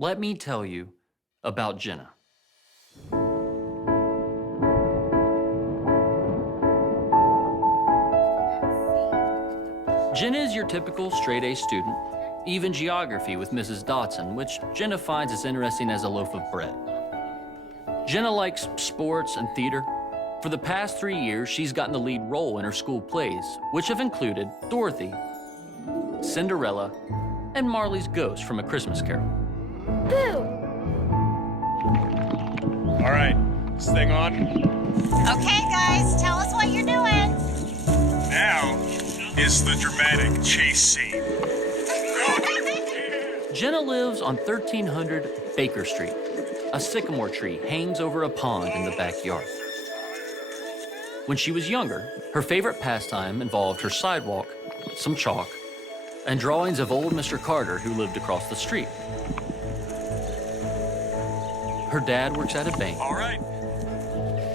let me tell you about Jenna. Jenna is your typical straight-A student, even geography with Mrs. Dotson, which Jenna finds as interesting as a loaf of bread. Jenna likes sports and theater. For the past 3 years, she's gotten the lead role in her school plays, which have included Dorothy, Cinderella, and Marley's Ghost from A Christmas Carol. Boo! All right, this thing on? Okay, guys, tell us what you're doing. Now is the dramatic chase scene. Jenna lives on 1300 Baker Street. A sycamore tree hangs over a pond in the backyard. When she was younger, her favorite pastime involved her sidewalk, some chalk, and drawings of old Mr. Carter who lived across the street. Her dad works at a bank. All right,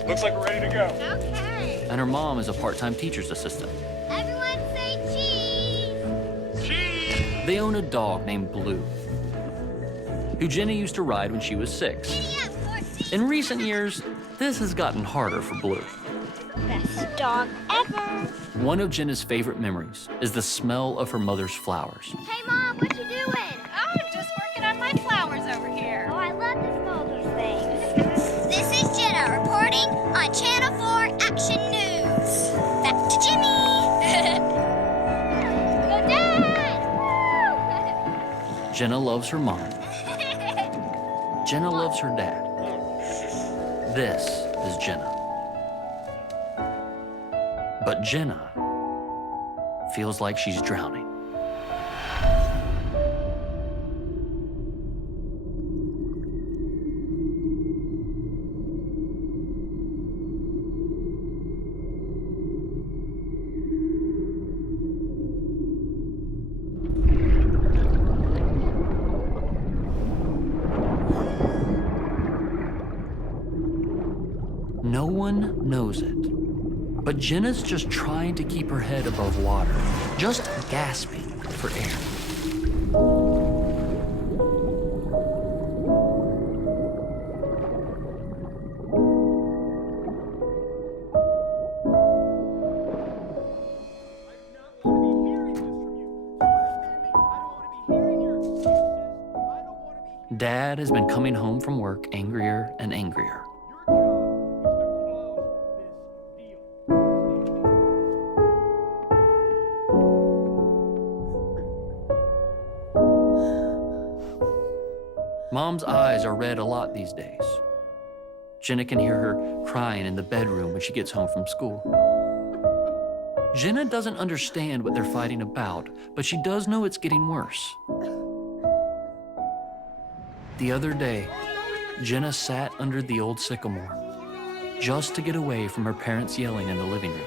looks like we're ready to go. Okay. And her mom is a part-time teacher's assistant. Everyone say cheese. Cheese! They own a dog named Blue, who Jenna used to ride when she was 6. Giddy up, Foxy. In recent years, this has gotten harder for Blue. Best dog ever. One of Jenna's favorite memories is the smell of her mother's flowers. Hey, Mom, what you doing? Oh, just working on my flowers over here. Oh, I love to smell those things. This is Jenna reporting on Channel 4 Action News. Back to Jimmy. Go, Dad! Jenna loves her mom. Jenna loves her dad. This is Jenna. But Jenna feels like she's drowning. No one knows it, but Jenna's just trying to keep her head above water, just gasping for air. Dad has been coming home from work angrier and angrier. Mom's eyes are red a lot these days. Jenna can hear her crying in the bedroom when she gets home from school. Jenna doesn't understand what they're fighting about, but she does know it's getting worse. The other day, Jenna sat under the old sycamore just to get away from her parents yelling in the living room.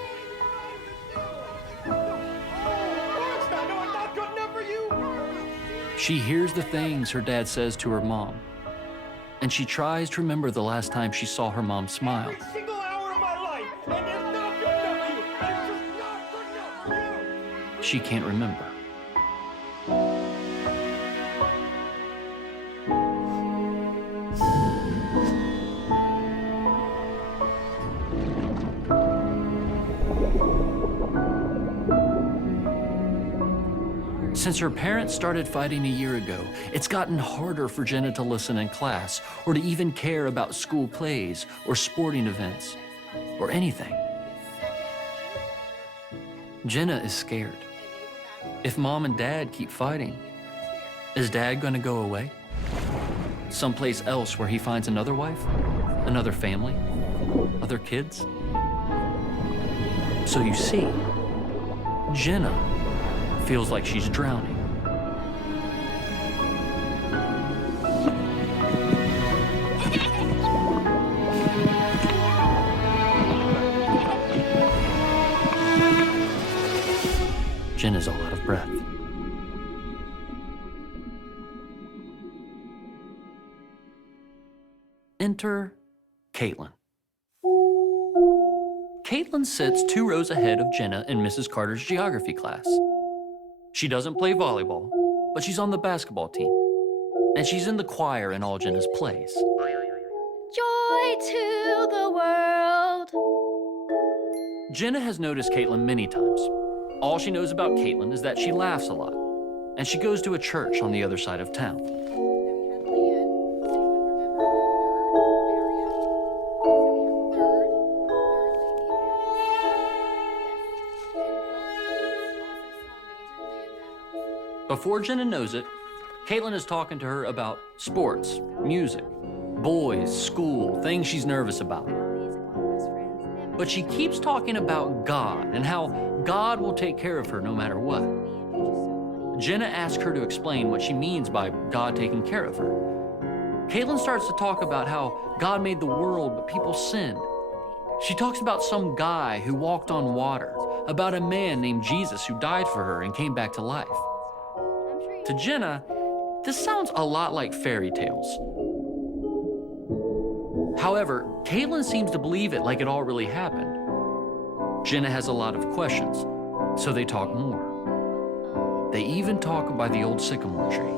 She hears the things her dad says to her mom, and she tries to remember the last time she saw her mom smile. Every single hour of my life, and it's not good enough for you. It's just not good enough for you. She can't remember. Since her parents started fighting a year ago, it's gotten harder for Jenna to listen in class or to even care about school plays or sporting events or anything. Jenna is scared. If Mom and Dad keep fighting, is Dad going to go away? Someplace else where he finds another wife, another family, other kids? So you see, Jenna feels like she's drowning. Jenna's all out of breath. Enter Caitlin. Caitlin sits 2 rows ahead of Jenna in Mrs. Carter's geography class. She doesn't play volleyball, but she's on the basketball team. and she's in the choir in all Jenna's plays. Joy to the world. Jenna has noticed Caitlin many times. All she knows about Caitlin is that she laughs a lot, and she goes to a church on the other side of town. Before Jenna knows it, Caitlin is talking to her about sports, music, boys, school, things she's nervous about. But she keeps talking about God and how God will take care of her no matter what. Jenna asks her to explain what she means by God taking care of her. Caitlin starts to talk about how God made the world, but people sinned. She talks about some guy who walked on water, about a man named Jesus who died for her and came back to life. To Jenna, this sounds a lot like fairy tales. However, Caitlin seems to believe it like it all really happened. Jenna has a lot of questions, so they talk more. They even talk by the old sycamore tree.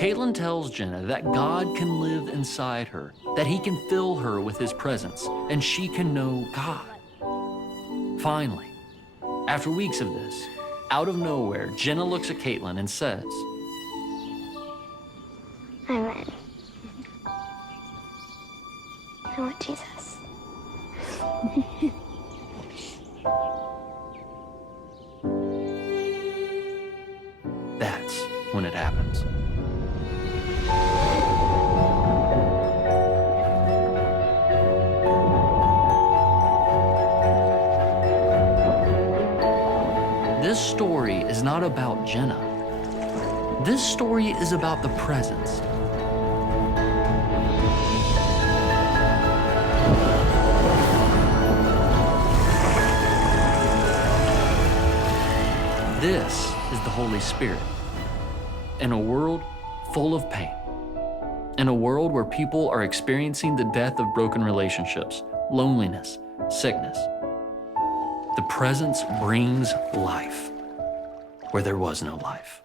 Caitlin tells Jenna that God can live inside her, that he can fill her with his presence, and she can know God. Finally, after weeks of this, out of nowhere, Jenna looks at Caitlin and says, I'm ready. I want Jesus. That's when it happens. This story is not about Jenna. This story is about the presence. This is the Holy Spirit. In a world full of pain. In a world where people are experiencing the death of broken relationships, loneliness, sickness. The presence brings life where there was no life.